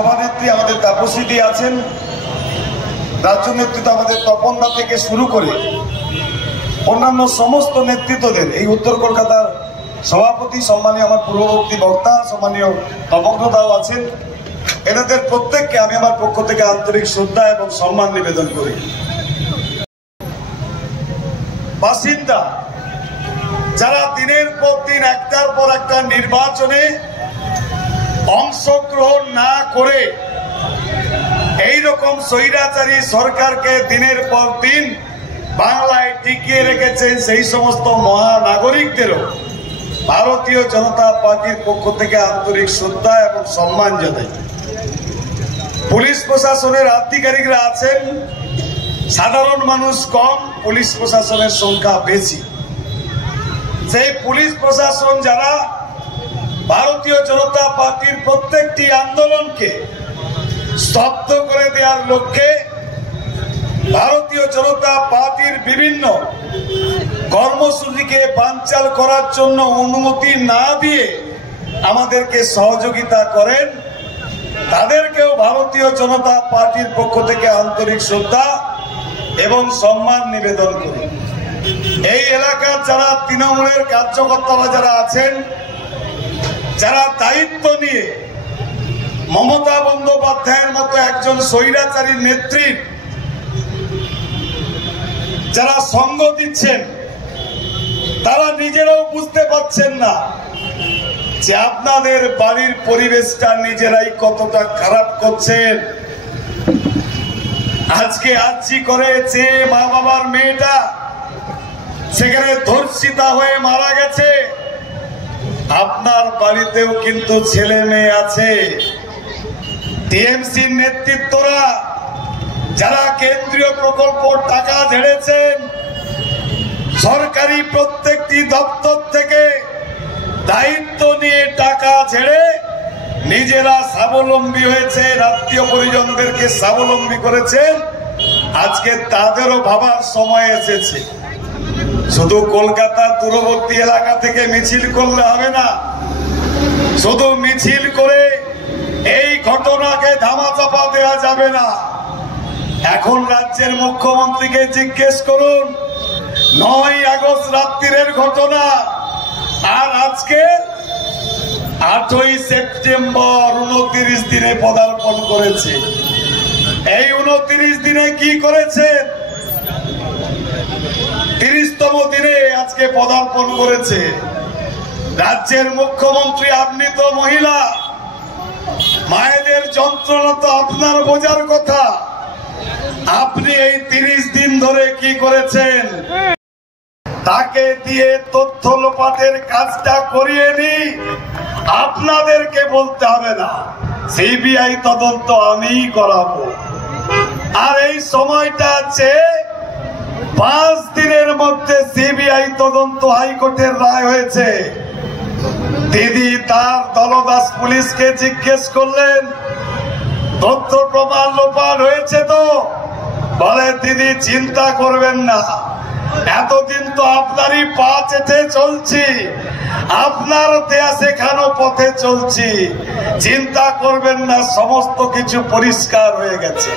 সভানেত্রী আমাদের তাপসী আছেন, রাজ্য নেতৃত্ব আমাদের তপনদা থেকে শুরু করে অন্যান্য সমস্ত নেতৃত্বদের, এই উত্তর কলকাতার সভাপতি সম্মানীয় আমার পূর্ববর্তী বক্তা সম্মানীয় নবগ্নদাও আছেন। এনাদের প্রত্যেককে আমি আমার পক্ষ থেকে আন্তরিক শ্রদ্ধা এবং সম্মান নিবেদন করি। বাসিন্দা যারা দিনের পর দিন একটার পর একটা নির্বাচনে অংশগ্রহণ না করে এইরকম স্বৈরাচারী সরকারকে দিনের পর দিন বাংলায় টিকিয়ে রেখেছেন, সেই সমস্ত মহানাগরিকদেরও ভারতীয় জনতা পার্টির পক্ষ থেকে আন্তরিক শ্রদ্ধা এবং সম্মান জানাই। পুলিশ প্রশাসনের আধিকারিকরা আছেন, সাধারণ মানুষ কম, পুলিশ প্রশাসনের সংখ্যা বেশি। সেই পুলিশ প্রশাসন যারা ভারতীয় জনতা পার্টির প্রত্যেকটি আন্দোলনকে স্তব্ধ করে দেওয়ার লক্ষ্যে ভারতীয় জনতা পার্টির বিভিন্ন কর্মসূচিকে বানচাল করার জন্য অনুমতি না দিয়ে আমাদেরকে সহযোগিতা করেন, তাদেরকেও ভারতীয় জনতা পার্টির পক্ষ থেকে আন্তরিক শ্রদ্ধা এবং সম্মান নিবেদন করি। এই এলাকার যারা তৃণমূলের কার্যকর্তারা যারা আছেন, যারা দায়িত্ব নিয়ে মমতা বন্দ্যোপাধ্যায়ের মতো একজন স্বৈরাচারী নেত্রীর যারা সঙ্গ দিচ্ছেন, তারা নিজেরাও বুঝতে পারছেন না যে আপনাদের বাড়ির পরিবেশটা নিজেরাই কতটা খারাপ করছেন। আজকে আর্জি করে যে মা বাবার মেয়েটা সেখানে ধর্ষিতা হয়ে মারা গেছে, আপনার বাড়িতেও কিন্তু ছেলে মেয়ে আছে। টিএমসির নেতৃত্বরা যারা কেন্দ্রীয় প্রকল্প টাকা ঝেড়েছেন, সরকারি প্রত্যেকটি দপ্তর থেকে দায়িত্ব নিয়ে টাকা ছেড়ে নিজেরা স্বাবলম্বী হয়েছে, আত্মীয় পরিজনদেরকে স্বাবলম্বী করেছেন, আজকে তাদেরও ভাবার সময় এসেছে। শুধু কলকাতা দূরবর্তী এলাকা থেকে মিছিল করলে হবে না, শুধু মিছিল করে এই ঘটনাকে ধামাচাপা দেওয়া যাবে না। এখন রাজ্যের মুখ্যমন্ত্রীকে জিজ্ঞেস করুন, 9 আগস্ট রাত্রির ঘটনা আর আজকে 8ই সেপ্টেম্বর 29 দিনে পদার্পণ করেছে। এই 29 দিনে কি করেছেন? 30তম দিনে আজকে পদার্পণ করেছে। রাজ্যের মুখ্যমন্ত্রী, আপনি তো মহিলা, মায়েদের যন্ত্রণা তো আপনার বোঝার কথা। আপনি এই 30 দিন ধরে কি করেছেন? তাকে দিয়ে তথ্য লোপাটের কাজটা করিয়ে নি, আপনাদেরকে বলতে হবে না, সিবিআই তদন্ত আমিই করাবো। আর এই সময়টা আছে 5 দিনের মধ্যে সিবিআই তদন্ত হাইকোর্টের রায় হয়েছে। দিদি তার দলদাস পুলিশকে জিজ্ঞেস করলেন, তথ্য প্রমাণ লোপাট হয়েছে তো? বলে, দিদি চিন্তা করবেন না, এতদিন তো আপনারই পা চেটে চলছি, আপনার দেয়া শেখানো পথে চলছি, চিন্তা করবেন না, সমস্ত কিছু পরিষ্কার হয়ে গেছে।